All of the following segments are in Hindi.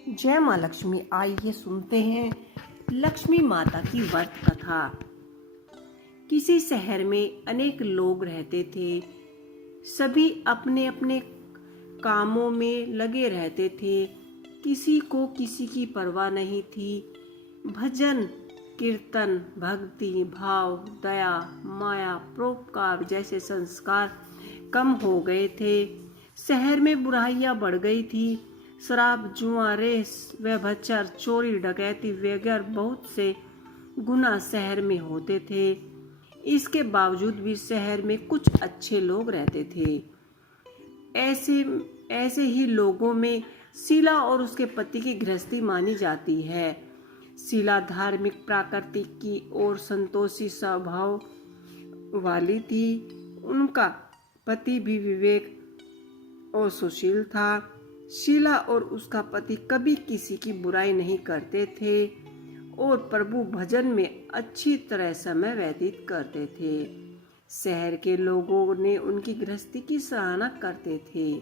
जय माँ लक्ष्मी। आइए सुनते हैं लक्ष्मी माता की व्रत कथा। किसी शहर में अनेक लोग रहते थे। सभी अपने अपने कामों में लगे रहते थे। किसी को किसी की परवाह नहीं थी। भजन, कीर्तन, भक्ति, भाव, दया, माया, परोपकार जैसे संस्कार कम हो गए थे। शहर में बुराइयां बढ़ गई थी। शराब, जुआ, रेस, व्यभिचार, चोरी, डकैती वगैरह बहुत से गुनाह शहर में होते थे। इसके बावजूद भी शहर में कुछ अच्छे लोग रहते थे। ऐसे ऐसे ही लोगों में शीला और उसके पति की गृहस्थी मानी जाती है। शीला धार्मिक, प्राकृतिक की और संतोषी स्वभाव वाली थी। उनका पति भी विवेक और सुशील था। शीला और उसका पति कभी किसी की बुराई नहीं करते थे और प्रभु भजन में अच्छी तरह समय व्यतीत करते थे। शहर के लोगों ने उनकी गृहस्थी की सराहना करते थे।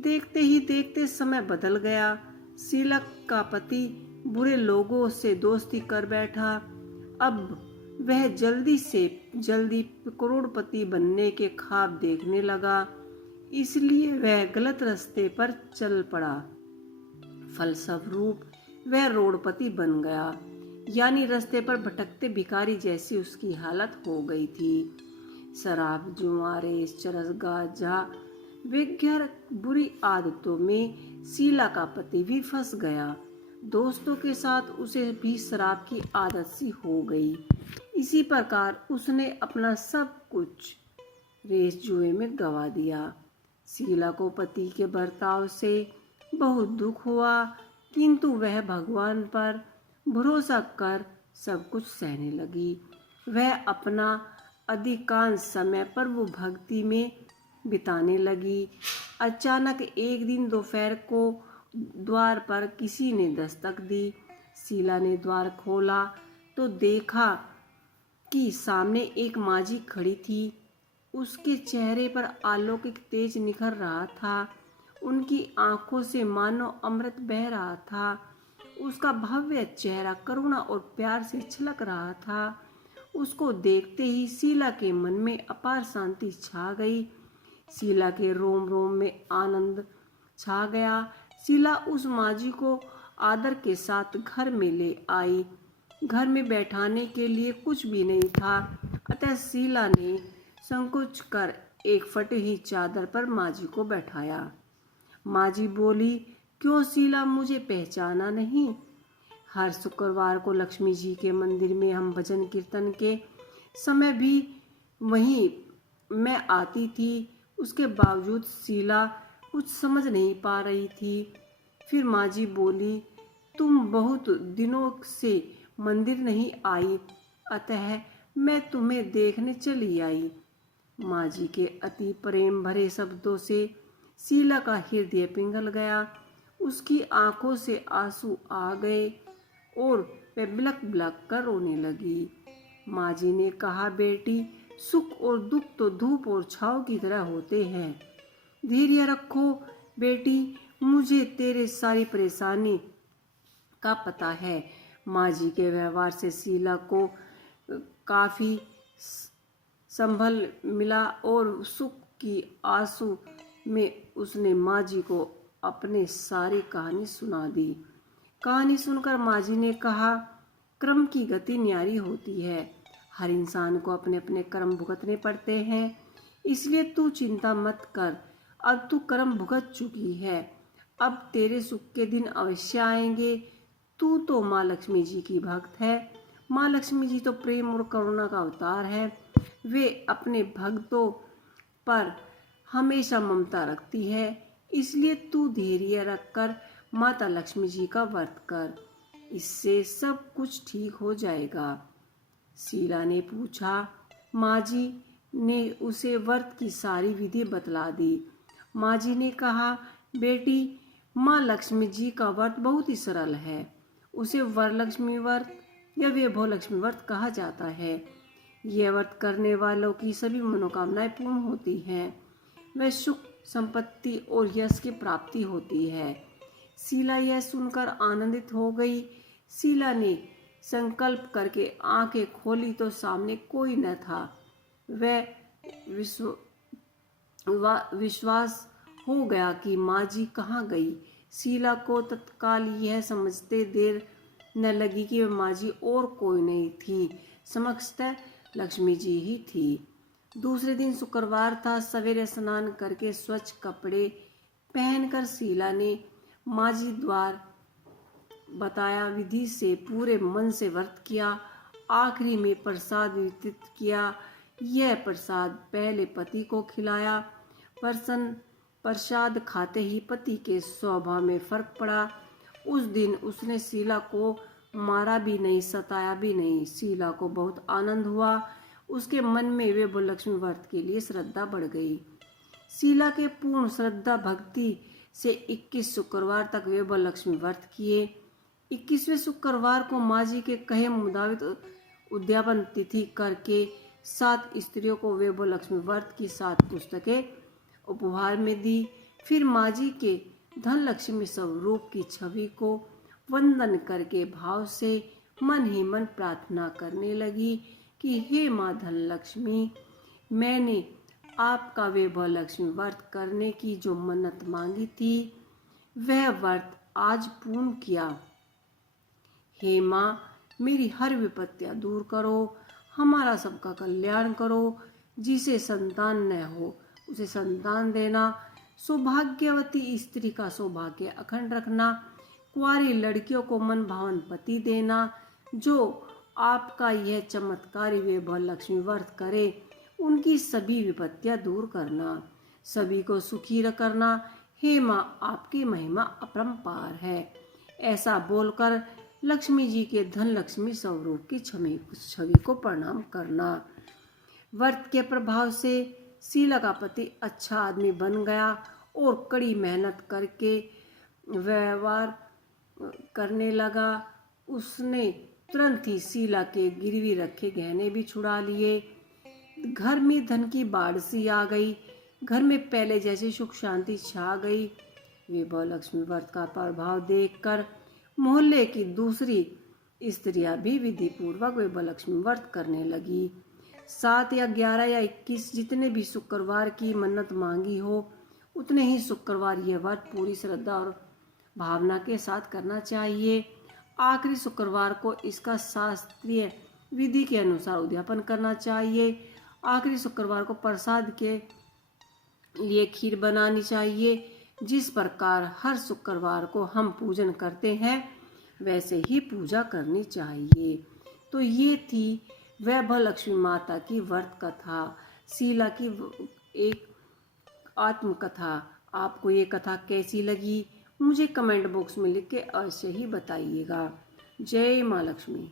देखते ही देखते समय बदल गया। शीला का पति बुरे लोगों से दोस्ती कर बैठा। अब वह जल्दी से जल्दी करोड़पति बनने के ख्वाब देखने लगा, इसलिए वह गलत रास्ते पर चल पड़ा। फलस्वरूप वह रोडपति बन गया, यानी रास्ते पर भटकते भिखारी जैसी उसकी हालत हो गई थी। शराब, जुआ, रेस, चरस, गांजा वगैरह बुरी आदतों में शीला का पति भी फंस गया। दोस्तों के साथ उसे भी शराब की आदत सी हो गई। इसी प्रकार उसने अपना सब कुछ रेस जुए में गंवा दिया। शीला को पति के बर्ताव से बहुत दुख हुआ, किंतु वह भगवान पर भरोसा कर सब कुछ सहने लगी। वह अपना अधिकांश समय प्रभु भक्ति में बिताने लगी। अचानक एक दिन दोपहर को द्वार पर किसी ने दस्तक दी। शीला ने द्वार खोला तो देखा कि सामने एक माजी खड़ी थी। उसके चेहरे पर अलौकिक तेज निखर रहा था। उनकी आंखों से मानो अमृत बह रहा था। उसका भव्य चेहरा करुणा और प्यार से छलक रहा था। उसको देखते ही शीला के मन में अपार शांति छा गई। शीला के रोम रोम में आनंद छा गया। शीला उस माजी को आदर के साथ घर में ले आई। घर में बैठाने के लिए कुछ भी नहीं था, अतः शीला ने संकोच कर एक फटी हुई चादर पर माजी को बैठाया। माजी बोली, क्यों शीला, मुझे पहचाना नहीं? हर शुक्रवार को लक्ष्मी जी के मंदिर में हम भजन कीर्तन के समय भी वहीं मैं आती थी। उसके बावजूद शीला कुछ समझ नहीं पा रही थी। फिर माजी बोली, तुम बहुत दिनों से मंदिर नहीं आई, अतः मैं तुम्हें देखने चली आई। माजी के अति प्रेम भरे शब्दों से शीला का हृदय पिघल गया। उसकी आंखों से आंसू आ गए और वह बिलक बिलक कर रोने लगी। माजी ने कहा, बेटी, सुख और दुख तो धूप और छांव की तरह होते हैं। धैर्य रखो बेटी, मुझे तेरे सारी परेशानी का पता है। माजी के व्यवहार से शीला को काफी संभल मिला और सुख की आंसू में उसने माजी को अपने सारी कहानी सुना दी। कहानी सुनकर माजी ने कहा, कर्म की गति न्यारी होती है। हर इंसान को अपने अपने कर्म भुगतने पड़ते हैं, इसलिए तू चिंता मत कर। अब तू कर्म भुगत चुकी है, अब तेरे सुख के दिन अवश्य आएंगे। तू तो माँ लक्ष्मी जी की भक्त है। माँ लक्ष्मी जी तो प्रेम और करुणा का अवतार है। वे अपने भक्तों पर हमेशा ममता रखती है, इसलिए तू धैर्य रखकर माता लक्ष्मी जी का व्रत कर, इससे सब कुछ ठीक हो जाएगा। शीला ने पूछा। माँ जी ने उसे व्रत की सारी विधि बतला दी। माँ जी ने कहा, बेटी, माँ लक्ष्मी जी का व्रत बहुत ही सरल है। उसे वरलक्ष्मी व्रत या वैभव लक्ष्मी व्रत कहा जाता है। यह व्रत करने वालों की सभी मनोकामनाएं पूर्ण होती हैं। वह सुख, संपत्ति और यश की प्राप्ति होती है। शीला यह सुनकर आनंदित हो गई। शीला ने संकल्प करके आंखें खोली तो सामने कोई न था। वह विश्वास हो गया कि माँ जी कहाँ गई। शीला को तत्काल यह समझते देर न लगी कि वह माँ जी और कोई नहीं थी, समक्षतः लक्ष्मी जी ही थी। दूसरे दिन शुक्रवार था। सवेरे स्नान करके स्वच्छ कपड़े पहनकर शीला ने माँ जी द्वार बताया विधि से पूरे मन से व्रत किया। आखिरी में प्रसाद वितरित किया। यह प्रसाद पहले पति को खिलाया। प्रसाद खाते ही पति के स्वभाव में फर्क पड़ा। उस दिन उसने शीला को मारा भी नहीं, सताया भी नहीं। शीला को बहुत आनंद हुआ। उसके मन में वे लक्ष्मी व्रत के लिए श्रद्धा बढ़ गई। शीला के पूर्ण श्रद्धा भक्ति से 21 शुक्रवार तक वे लक्ष्मी व्रत किए। 21वें शुक्रवार को माँ जी के कहे मुताबिक उद्यापन तिथि करके 7 स्त्रियों को वे लक्ष्मी व्रत की 7 पुस्तकें उपहार में दी। फिर माँ जी के धन लक्ष्मी स्वरूप की छवि को वंदन करके भाव से मन ही मन प्रार्थना करने लगी कि हे माँ धन लक्ष्मी, मैंने आपका वे लक्ष्मी व्रत करने की जो मन्नत मांगी थी वह व्रत आज पूर्ण किया। हे माँ, मेरी हर विपत्तियाँ दूर करो, हमारा सबका कल्याण करो। जिसे संतान न हो उसे संतान देना, सौभाग्यवती स्त्री का सौभाग्य अखंड रखना, कुंवारी लड़कियों को मन भावन पति देना। जो आपका यह चमत्कारी वे लक्ष्मी व्रत करे उनकी सभी विपत्तियां दूर करना, सभी को सुखी करना। हे माँ, आपकी महिमा अपरंपार है। ऐसा बोलकर लक्ष्मी जी के धन लक्ष्मी स्वरूप की छवि को प्रणाम करना। व्रत के प्रभाव से शीला का पति अच्छा आदमी बन गया और कड़ी मेहनत करके व्यवहार करने लगा। उसने तुरंत ही शीला के गिरवी रखे गहने भी छुड़ा लिए। घर में धन की बाढ़ सी आ गई। घर में पहले जैसी सुख शांति छा गई। वे लक्ष्मी व्रत का प्रभाव देखकर मोहल्ले की दूसरी स्त्रियां भी विधि पूर्वक वे लक्ष्मी व्रत करने लगी। 7 या 11 या 21 जितने भी शुक्रवार की मन्नत मांगी हो उतने ही शुक्रवार यह व्रत पूरी श्रद्धा और भावना के साथ करना चाहिए। आखिरी शुक्रवार को इसका शास्त्रीय विधि के अनुसार उद्यापन करना चाहिए। आखिरी शुक्रवार को प्रसाद के लिए खीर बनानी चाहिए। जिस प्रकार हर शुक्रवार को हम पूजन करते हैं वैसे ही पूजा करनी चाहिए। तो ये थी वैभव लक्ष्मी माता की व्रत कथा, शीला की एक आत्मकथा। आपको ये कथा कैसी लगी मुझे कमेंट बॉक्स में लिख के अवश्य ही बताइएगा। जय माँ लक्ष्मी।